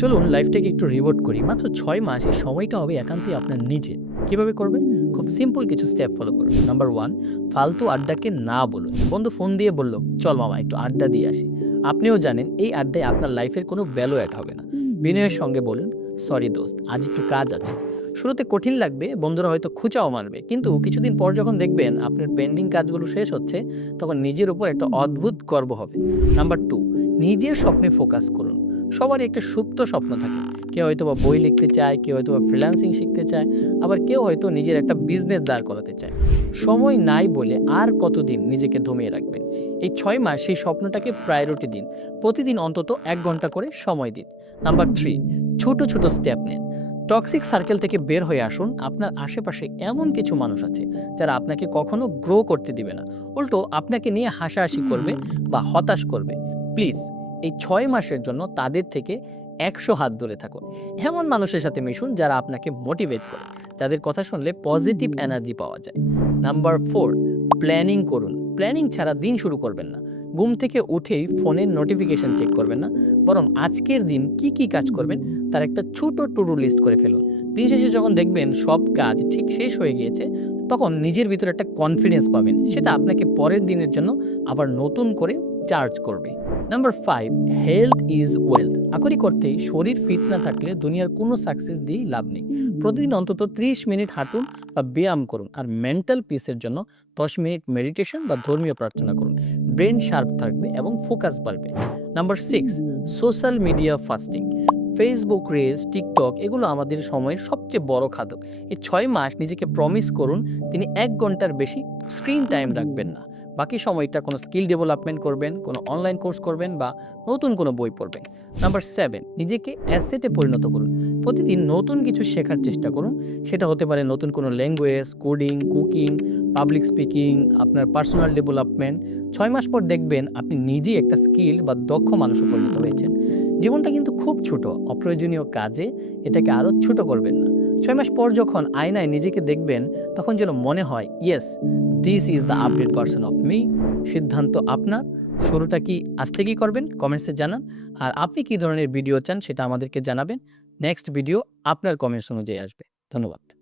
চলুন লাইফটাকে একটু রিবোট করি। মাত্র ৬ মাস এই সময়টা হবে একান্তই আপনার নিজের। কিভাবে করবেন? খুব সিম্পল কিছু স্টেপ ফলো করুন। নাম্বার 1, ফালতু আড্ডাকে না বলুন। বন্ধু ফোন দিয়ে বলল, "চল মামা একটু আড্ডা দিয়ে আসি।" আপনিও জানেন এই আড্ডায় আপনার লাইফের কোনো ভ্যালু এড হবে না। বিনয়ের সঙ্গে বলুন, "সরি দোস্ত, আজ একটু কাজ আছে।" শুরুতে কঠিন লাগবে, বন্ধুরা হয়তো খোঁচাও মারবে। কিন্তু কিছুদিন পর যখন দেখবেন আপনার পেন্ডিং কাজগুলো শেষ হচ্ছে, তখন নিজের উপর একটা অদ্ভুত গর্ব হবে। নাম্বার 2, নিজের স্বপ্নে ফোকাস করুন। সবারই একটা সুপ্ত স্বপ্ন থাকে। কেউ হয়তোবা বই লিখতে চায়, কেউ হয়তোবা ফ্রিল্যান্সিং শিখতে চায়, আবার কেউ হয়তো নিজের একটা বিজনেস দাঁড় করাতে চায়। সময় নাই বলে আর কতদিন নিজেকে দমিয়ে রাখবেন? এই ৬ মাস সেই স্বপ্নটাকে প্রায়োরিটি দিন। প্রতিদিন অন্তত ১ ঘন্টা করে সময় দিন। নাম্বার 3, ছোট, ছোট স্টেপ নিন। টক্সিক সার্কেল থেকে বের হয়ে আসুন। আপনার আশেপাশে এমন কিছু মানুষ আছে যারা আপনাকে কখনো গ্রো করতে দিবে না। উল্টো আপনাকে নিয়ে হাসাহাসি করবে বা হতাশ করবে। প্লিজ এই ৬ মাসের জন্য তাদের থেকে ১০০ হাত দূরে থাকুন। এমন মানুষের সাথে মিশুন যারা আপনাকে মোটিভেট করে, যাদের কথা শুনলে পজিটিভ এনার্জি পাওয়া যায়। নাম্বার 4, প্ল্যানিং করুন। প্ল্যানিং ছাড়া দিন শুরু করবেন না। ঘুম থেকে উঠেই ফোনের নোটিফিকেশন চেক করবেন না, বরং আজকের দিন কি, কি কাজ করবেন তার একটা ছোট টু ডু লিস্ট করে ফেলুন। দিন শেষে যখন দেখবেন সব কাজ ঠিক শেষ হয়ে গিয়েছে, তখন নিজের ভিতরে একটা কনফিডেন্স পাবেন। সেটা আপনাকে পরের দিনের জন্য আবার নতুন করে চার্জ করবে। Number 5, health is wealth. আকরি করতেই শরীর ফিট না থাকলে দুনিয়ার কোনো সাকসেস দিয়েই লাভ নেই। প্রতিদিন অন্তত ৩০ মিনিট হাঁটুন বা ব্যায়াম করুন, আর মেন্টাল পিসের জন্য ১০ মিনিট মেডিটেশন বা ধর্মীয় প্রার্থনা করুন। ব্রেন শার্প থাকবে এবং ফোকাস বাড়বে। Number 6, social media fasting. Facebook, reels, TikTok এগুলো আমাদের সময়ের সবচেয়ে বড় খাদক। এই ৬ মাস নিজেকে প্রমিস করুন তিনি ১ ঘন্টার বেশি স্ক্রিন টাইম রাখবেন না। বাকি সময়টা কোনো স্কিল ডেভেলপমেন্ট করবেন, কোনো অনলাইন কোর্স করবেন বা নতুন কোনো বই পড়বেন। নাম্বার 7, নিজেকে অ্যাসেটে পরিণত করুন। প্রতিদিন নতুন কিছু শেখার চেষ্টা করুন। সেটা হতে পারে নতুন কোনো language, coding, cooking, public speaking, আপনার পার্সোনাল ডেভেলপমেন্ট। ৬ মাস পর দেখবেন আপনি নিজেই একটা স্কিল বা দক্ষ মানুষে পরিণত হয়েছেন। জীবনটা কিন্তু খুব ছোট, অপ্রয়োজনীয় কাজে এটাকে আরও ছোট করবেন না। ৬ মাস পর যখন আয়নায় নিজেকে দেখবেন, তখন যেন মনে হয়, yes, this is the update version of me. সিদ্ধান্ত আপনার। শুরুটা কি আজ থেকেই করবেন? কমেন্টসে জানান। আর আপনি কী ধরনের ভিডিও চান সেটা আমাদেরকে জানাবেন। নেক্সট ভিডিও আপনার কমেন্টস অনুযায়ী আসবে। ধন্যবাদ।